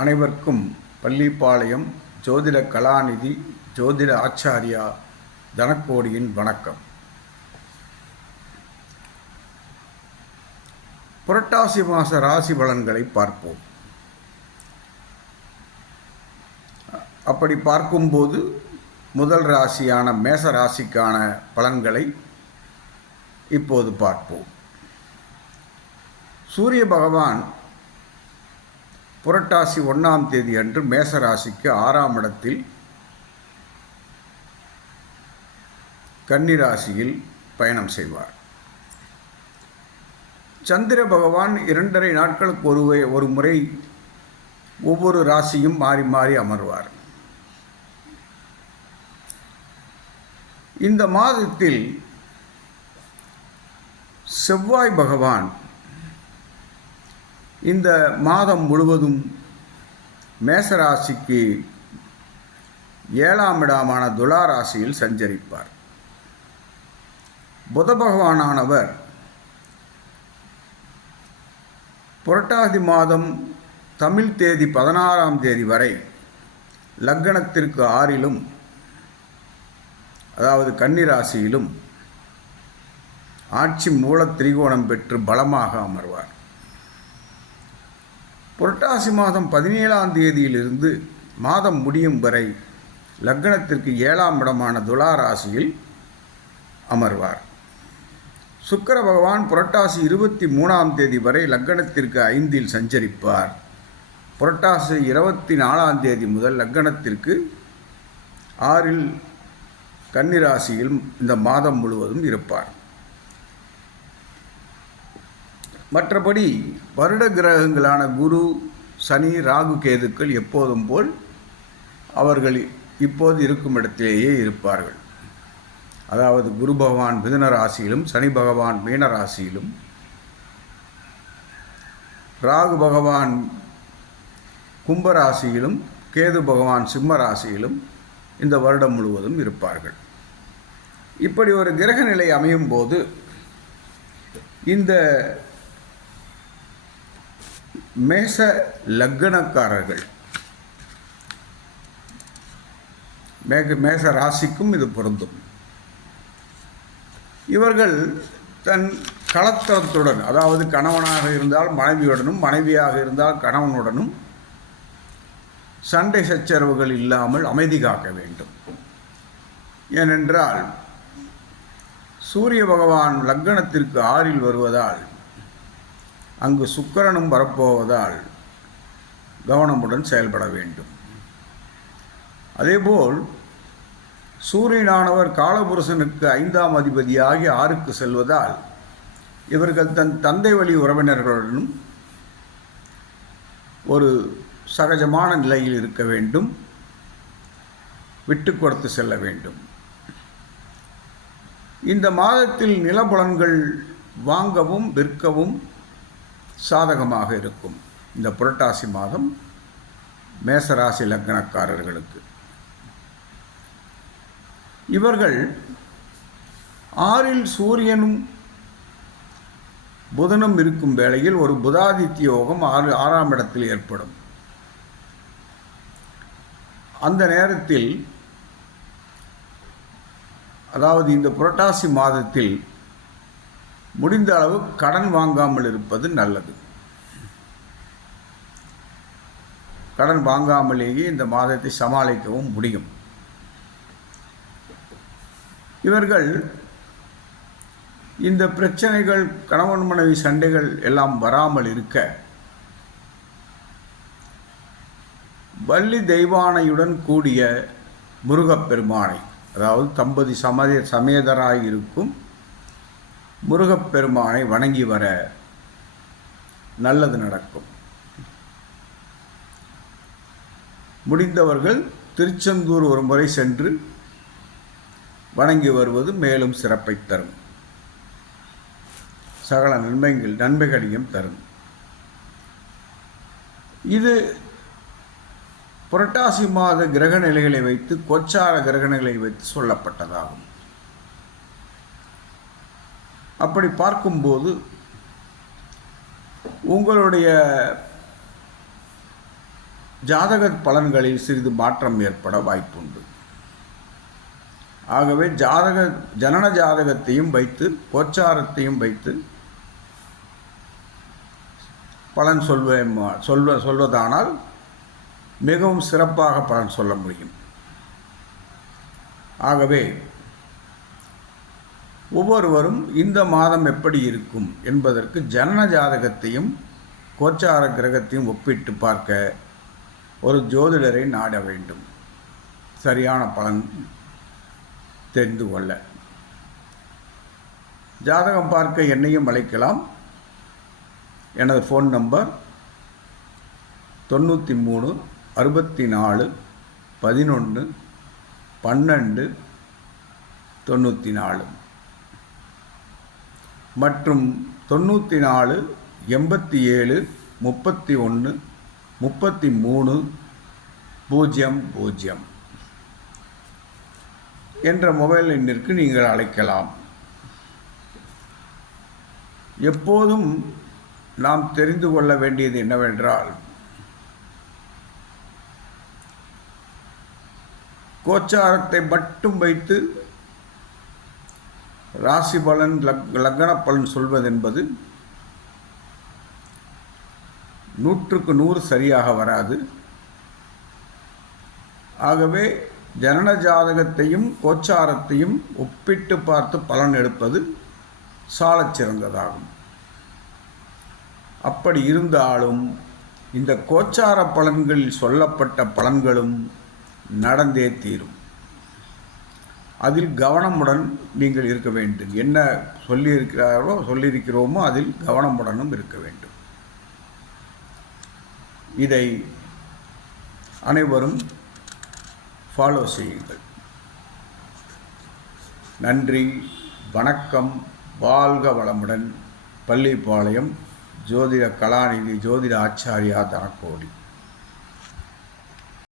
அனைவருக்கும் பள்ளிப்பாளையம் ஜோதிட கலாநிதி ஜோதிட ஆச்சாரியா தனக்கோடியின் வணக்கம். புரட்டாசி மாத ராசி பலன்களை பார்ப்போம். அப்படி பார்க்கும்போது முதல் ராசியான மேச ராசிக்கான பலன்களை இப்போது பார்ப்போம். சூரிய பகவான் புரட்டாசி ஒன்றாம் தேதி அன்று மேச ராசிக்கு ஆறாம் இடத்தில் கன்னி ராசியில் பயணம் செய்வார். சந்திர பகவான் இரண்டரை நாட்களுக்கு ஒரு ஒரு முறை ஒவ்வொரு ராசியும் மாறி மாறி அமர்வார். இந்த மாதத்தில் செவ்வாய் பகவான் இந்த மாதம் முழுவதும் மேசராசிக்கு ஏழாம் இடமான துலா ராசியில் சஞ்சரிப்பார். புத பகவானானவர் புரட்டாதி மாதம் தமிழ் தேதி பதினாறாம் தேதி வரை லக்கணத்திற்கு ஆறிலும் அதாவது கன்னிராசியிலும் ஆட்சி மூல திரிகோணம் பெற்று பலமாக அமர்வார். புரட்டாசி மாதம் பதினேழாம் தேதியிலிருந்து மாதம் முடியும் வரை லக்னத்திற்கு ஏழாம் இடமான துலா ராசியில் அமர்வார். சுக்கர பகவான் புரட்டாசி இருபத்தி மூணாம் தேதி வரை லக்னத்திற்கு ஐந்தில் சஞ்சரிப்பார். புரட்டாசி இருபத்தி நாலாம் தேதி முதல் லக்னத்திற்கு ஆறில் கன்னிராசியில் இந்த மாதம் முழுவதும் இருப்பார். மற்றபடி வருட கிரகங்களான குரு சனி ராகு கேதுக்கள் எப்போதும் போல் அவர்கள் இப்போது இருக்கும் இடத்திலேயே இருப்பார்கள். அதாவது குரு பகவான் மிதுன ராசியிலும் சனி பகவான் மீன ராசியிலும் ராகு பகவான் கும்பராசியிலும் கேது பகவான் சிம்ம ராசியிலும் இந்த வருடம் முழுவதும் இருப்பார்கள். இப்படி ஒரு கிரக நிலை அமையும் போது இந்த மேச லக்கணக்காரர்கள் மேக மேச ராசிக்கும் இது பொருந்தும். இவர்கள் தன் களத்திரத்துடன் அதாவது கணவனாக இருந்தால் மனைவியுடனும் மனைவியாக இருந்தால் கணவனுடனும் சண்டை சச்சரவுகள் இல்லாமல் அமைதி காக்க வேண்டும். ஏனென்றால் சூரிய பகவான் லக்கணத்திற்கு ஆறில் வருவதால் அங்கு சுக்கரனும் வரப்போவதால் கவனமுடன் செயல்பட வேண்டும். அதேபோல் சூரியனானவர் காலபுருஷனுக்கு ஐந்தாம் அதிபதியாகி ஆறுக்கு செல்வதால் இவர்கள் தன் தந்தை வழி உறவினர்களுடனும் ஒரு சகஜமான நிலையில் இருக்க வேண்டும். விட்டு கொடுத்து செல்ல வேண்டும். இந்த மாதத்தில் நிலபுலன்கள் வாங்கவும் விற்கவும் சாதகமாக இருக்கும். இந்த புரட்டாசி மாதம் மேசராசி லக்கணக்காரர்களுக்கு இவர்கள் ஆறில் சூரியனும் புதனும் இருக்கும் வேளையில் ஒரு புதாதித்ய யோகம் ஆறு ஆறாம் இடத்தில் ஏற்படும். அந்த நேரத்தில் அதாவது இந்த புரட்டாசி மாதத்தில் முடிந்த அளவு கடன் வாங்காமல் இருப்பது நல்லது. கடன் வாங்காமலேயே இந்த மாதத்தை சமாளிக்கவும் முடியும். இவர்கள் இந்த பிரச்சனைகள் கணவன் மனைவி சண்டைகள் எல்லாம் வராமல் இருக்க வள்ளி தெய்வானையுடன் கூடிய முருகப்பெருமானை அதாவது தம்பதி சமய சமேதராக இருக்கும் முருகப்பெருமானை வணங்கி வர நல்லது நடக்கும். முடிந்தவர்கள் திருச்செந்தூர் ஒரு முறை சென்று வணங்கி வருவது மேலும் சிறப்பை தரும். சகல நன்மைகள் நன்மைகளையும் தரும். இது புரட்டாசி மாத கிரக நிலைகளை வைத்து கொச்சார கிரக வைத்து சொல்லப்பட்டதாகும். அப்படி பார்க்கும்போது உங்களுடைய ஜாதக பலன்களில் சிறிது மாற்றம் ஏற்பட வாய்ப்புண்டு. ஆகவே ஜாதக ஜனன ஜாதகத்தையும் வைத்து கோச்சாரத்தையும் வைத்து பலன் சொல்வேன் சொல்வ சொல்வதானால் மிகவும் சிறப்பாக பலன் சொல்ல முடியும். ஆகவே ஒவ்வொருவரும் இந்த மாதம் எப்படி இருக்கும் என்பதற்கு ஜனன ஜாதகத்தையும் கோச்சார கிரகத்தையும் ஒப்பிட்டு பார்க்க ஒரு ஜோதிடரை நாட வேண்டும். சரியான பலன் தெரிந்து கொள்ள. ஜாதகம் பார்க்க என்னையும் அழைக்கலாம். எனது ஃபோன் நம்பர் தொண்ணூற்றி மூணு அறுபத்தி நாலு பதினொன்று பன்னெண்டு தொண்ணூற்றி நாலு. மற்றும் தொண்ணூற்றி நாலு எண்பத்தி ஏழு முப்பத்தி ஒன்று முப்பத்தி மூணு பூஜ்ஜியம் பூஜ்ஜியம் என்ற மொபைல் எண்ணிற்கு நீங்கள் அழைக்கலாம். எப்போதும் நாம் தெரிந்து கொள்ள வேண்டியது என்னவென்றால் கோச்சாரத்தை மட்டும் வைத்து ராசி பலன் லக் லக்ன பலன் சொல்வதென்பது நூற்றுக்கு நூறு சரியாக வராது. ஆகவே ஜனன ஜாதகத்தையும் கோச்சாரத்தையும் ஒப்பிட்டு பார்த்து பலன் எடுப்பது சாலச் சிறந்ததாகும். அப்படி இருந்தாலும் இந்த கோச்சார பலன்களில் சொல்லப்பட்ட பலன்களும் நடந்தே தீரும். அதில் கவனமுடன் நீங்கள் இருக்க வேண்டும். என்ன சொல்லியிருக்கிறாரோ சொல்லியிருக்கிறோமோ அதில் கவனமுடனும் இருக்க வேண்டும். இதை அனைவரும் ஃபாலோ செய்யுங்கள். நன்றி வணக்கம் வாழ்க வளமுடன் பள்ளிப்பாளையம் ஜோதிட கலாநிதி ஜோதிட ஆச்சாரியா தனக்கோடி.